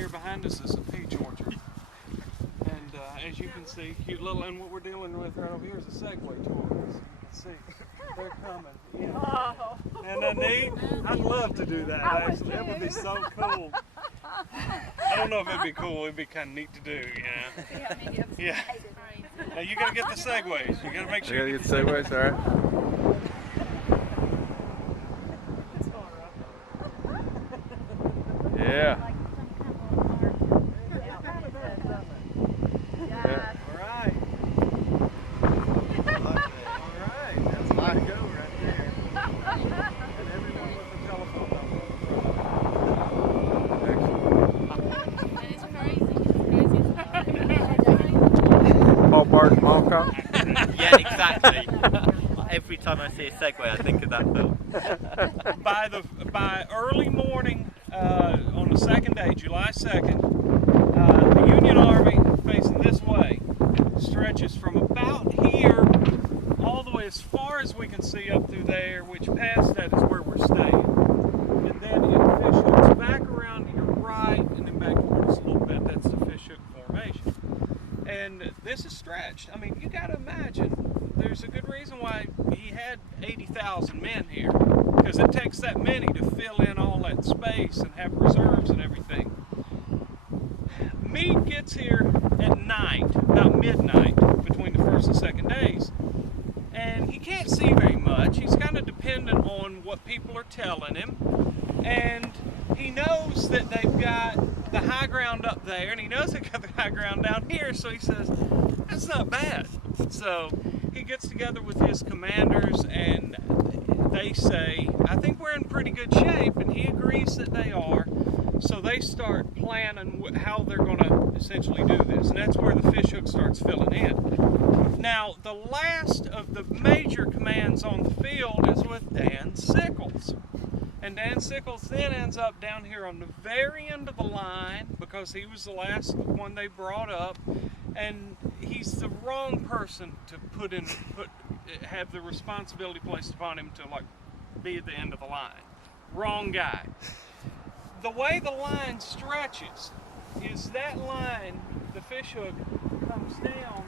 here behind us is a peach orchard. And as you can see, cute little, and what we're dealing with right over here is a Segway tour. So you can see, they're coming. Yeah. Oh. Isn't that neat? I'd love to do that, actually. That would be so cool. I don't know if it'd be cool, it'd be kind of neat to do, you know? Yeah. Now you gotta get the Segways. You gotta make sure you gotta get the Segways, alright. Yeah. Alright. Alright. That's where to go right there. And everyone with a telephone number. Paul Barton Mall Cop? Yeah, exactly. Every time I see a Segway, I think of that film. By early morning on the second day, July 2nd, the Union Army facing this way stretches from about here all the way as far as we can see up through there, which past that is where we're staying. And then it Fishhooks back around to your right and then back towards a little bit. That's the Fishhook formation. And this is stretched. I mean, you got to imagine, there's a good reason why he had 80,000 men here, because it takes that many to fill in all that space and have reserves and everything. Meade gets here at night, about midnight, between the first and second days, and he can't see very much. He's kind of dependent on what people are telling him, and he knows that they've got the high ground up there, and he knows they've got the high ground down here, so he says, that's not bad. So he gets together with his commanders, and they say, I think we're in pretty good shape, and he agrees that they are. So they start planning how they're going to essentially do this, and that's where the Fishhook starts filling in. Now, the last of the major commands on the field is with Dan Sickles. And Dan Sickles then ends up down here on the very end of the line, because he was the last one they brought up, and he's the wrong person to have the responsibility placed upon him to be at the end of the line. Wrong guy. The way the line stretches is that line, the Fishhook, comes down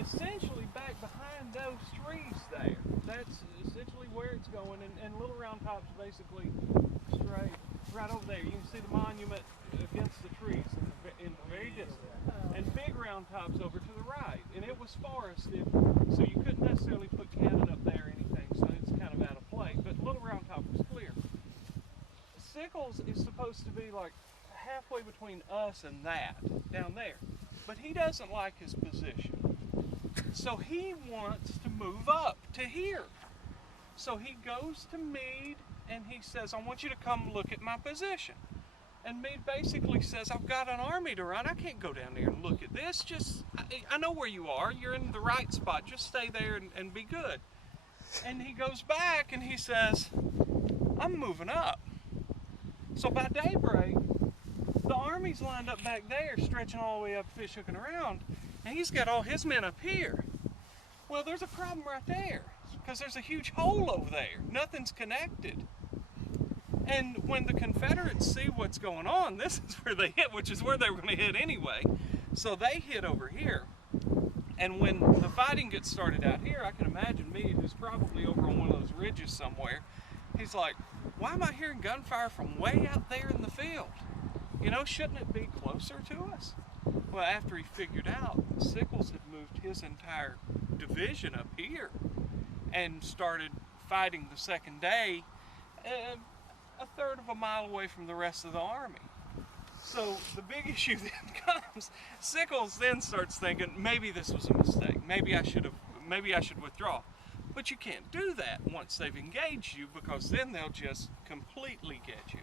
essentially back behind those trees there. That's essentially where it's going, and Little Round Top's basically straight right over there. You can see the monument against the trees in the very distance, and Big Round Top's over to the right, and it was forested, so you couldn't necessarily put cannon up there or anything, so it's kind of out of play, but Little Round Top was clear. Sickles is supposed to be like halfway between us and that, down there, but he doesn't like his position, so he wants to move up to here. So he goes to Meade and he says, I want you to come look at my position. And Meade basically says, I've got an army to run. I can't go down there and look at this. I know where you are. You're in the right spot. Just stay there and be good. And he goes back and he says, I'm moving up. So by daybreak, the army's lined up back there, stretching all the way up, Fishhooking around, and he's got all his men up here. Well, there's a problem right there, because there's a huge hole over there. Nothing's connected. And when the Confederates see what's going on, this is where they hit, which is where they were going to hit anyway. So they hit over here. And when the fighting gets started out here, I can imagine Meade, who's probably over on one of those ridges somewhere, he's like, why am I hearing gunfire from way out there in the field? You know, shouldn't it be closer to us? Well, after he figured out Sickles had moved his entire division up here and started fighting the second day, a third of a mile away from the rest of the army. So the big issue then comes, Sickles then starts thinking, maybe this was a mistake, maybe I should withdraw. But you can't do that once they've engaged you, because then they'll just completely get you.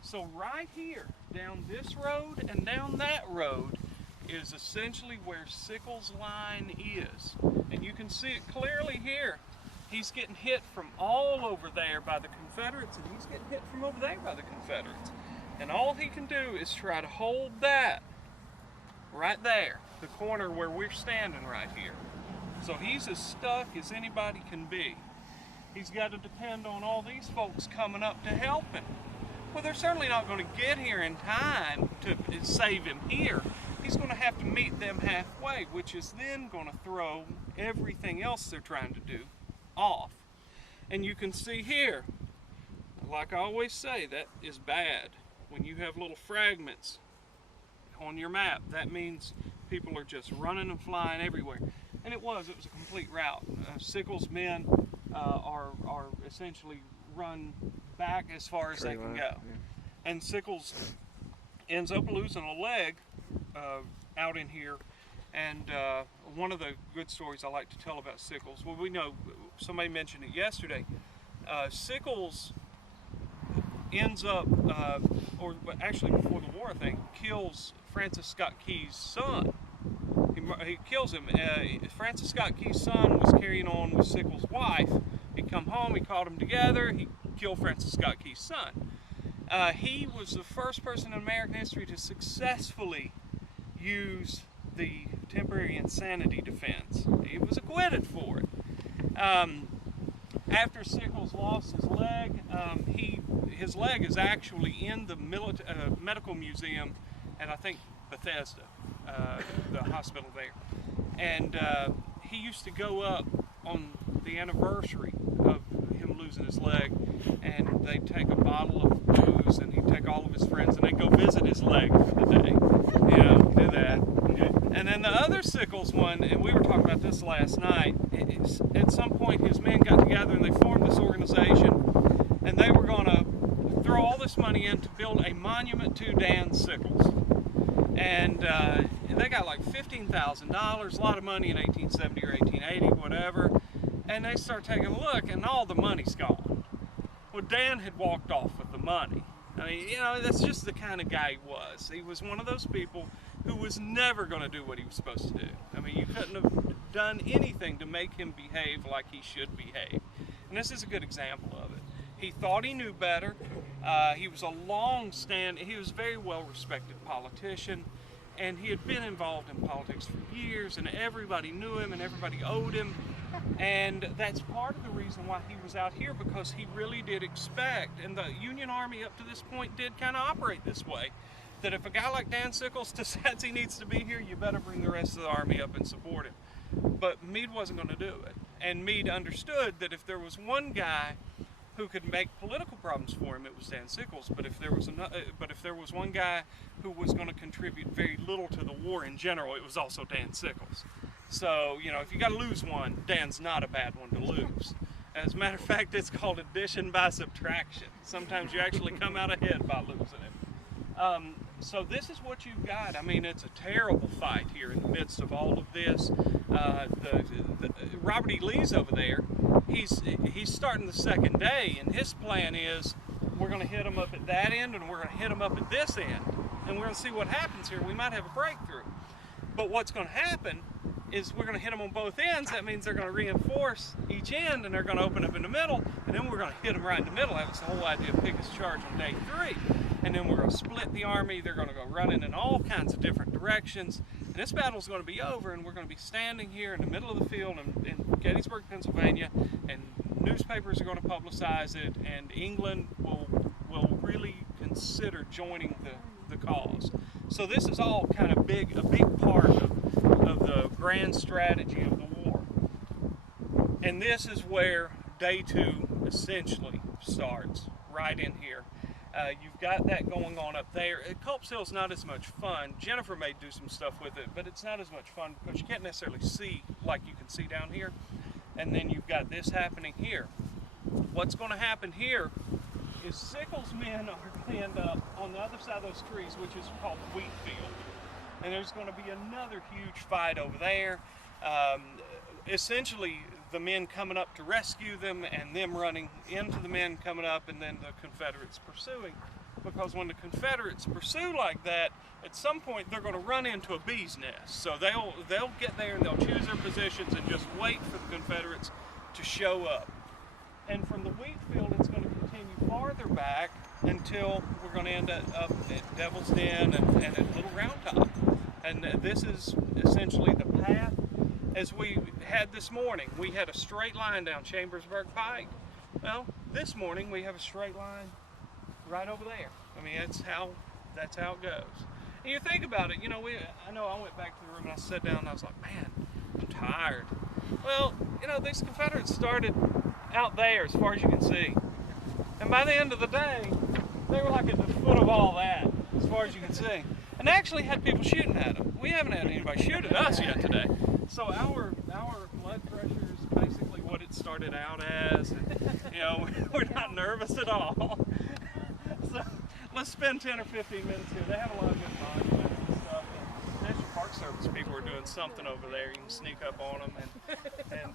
So right here, down this road and down that road, is essentially where Sickles' line is. And you can see it clearly here. He's getting hit from all over there by the Confederates, and he's getting hit from over there by the Confederates. And all he can do is try to hold that right there, the corner where we're standing right here. So he's as stuck as anybody can be. He's got to depend on all these folks coming up to help him. Well, they're certainly not going to get here in time to save him here, he's going to have to meet them halfway, which is then going to throw everything else they're trying to do off. And you can see here, like I always say, that is bad. When you have little fragments on your map, that means people are just running and flying everywhere. And it was a complete rout. Sickles' men are essentially run back as far as they can go. Yeah. And Sickles ends up losing a leg out in here. And one of the good stories I like to tell about Sickles, well, we know, somebody mentioned it yesterday, Sickles ends up, or actually before the war, I think, kills Francis Scott Key's son. He kills him. Francis Scott Key's son was carrying on with Sickles' wife. He'd come home, he called them together, he killed Francis Scott Key's son. He was the first person in American history to successfully use the temporary insanity defense. He was acquitted for it. After Sickles lost his leg, his leg is actually in the medical museum at, I think, Bethesda, the hospital there. And he used to go up on the anniversary of him losing his leg, and they'd take a bottle of booze, and he'd take all of his friends, and they'd go visit his leg for the day. You know, do that. And then the other Sickles one, and we were talking about this last night, at some point his men got together and they formed this organization, and they were going to throw all this money in to build a monument to Dan Sickles. And they got like $15,000, a lot of money in 1870 or 1880, whatever. And they start taking a look, and all the money's gone. Well, Dan had walked off with the money. I mean, you know, that's just the kind of guy he was. He was one of those people who was never going to do what he was supposed to do. I mean, you couldn't have done anything to make him behave like he should behave. And this is a good example of it. He thought he knew better. He was he was a very well-respected politician, and he had been involved in politics for years, and everybody knew him and everybody owed him. And that's part of the reason why he was out here, because he really did expect, and the Union Army up to this point did kind of operate this way, that if a guy like Dan Sickles decides he needs to be here, you better bring the rest of the army up and support him. But Meade wasn't going to do it. And Meade understood that if there was one guy who could make political problems for him, it was Dan Sickles. But if there was one guy who was going to contribute very little to the war in general, it was also Dan Sickles. So, you know, if you got to lose one, Dan's not a bad one to lose. As a matter of fact, it's called addition by subtraction. Sometimes you actually come out ahead by losing him. So this is what you've got. I mean, it's a terrible fight here in the midst of all of this. Robert E. Lee's over there. He's starting the second day, and his plan is we're going to hit him up at that end, and we're going to hit him up at this end, and we're going to see what happens here. We might have a breakthrough. But what's going to happen is we're going to hit them on both ends. That means they're going to reinforce each end, and they're going to open up in the middle, and then we're going to hit them right in the middle. That was the whole idea of Pickett's charge on day 3. And then we're going to split the army. They're going to go running in all kinds of different directions. And this battle's going to be over, and we're going to be standing here in the middle of the field in Gettysburg, Pennsylvania, and newspapers are going to publicize it, and England will really consider joining the cause. So this is all kind of a big part of the grand strategy of the war. And this is where day 2 essentially starts, right in here. You've got that going on up there. Culp's Hill's not as much fun. Jennifer may do some stuff with it, but it's not as much fun because you can't necessarily see like you can see down here. And then you've got this happening here. What's going to happen here is Sickles' men are going to end up on the other side of those trees, which is called the wheat field. And there's going to be another huge fight over there. Essentially, the men coming up to rescue them, and them running into the men coming up, and then the Confederates pursuing. Because when the Confederates pursue like that, at some point they're going to run into a bee's nest. So they'll get there and they'll choose their positions and just wait for the Confederates to show up. And from the wheat field, it's going to continue farther back until we're going to end up at Devil's Den and at Little Round Top. And this is essentially the path. As we had this morning, we had a straight line down Chambersburg Pike. Well, this morning we have a straight line right over there. I mean, that's how it goes. And you think about it, you know, I know I went back to the room and I sat down and I was like, man, I'm tired. Well, you know, these Confederates started out there as far as you can see. And by the end of the day, they were like at the foot of all that, as far as you can see. And they actually had people shooting at them. We haven't had anybody shoot at us yet today. So our blood pressure is basically what it started out as. And, you know, we're not nervous at all. So let's spend 10 or 15 minutes here. They have a lot of good monuments and stuff. And National Park Service people are doing something over there. You can sneak up on them and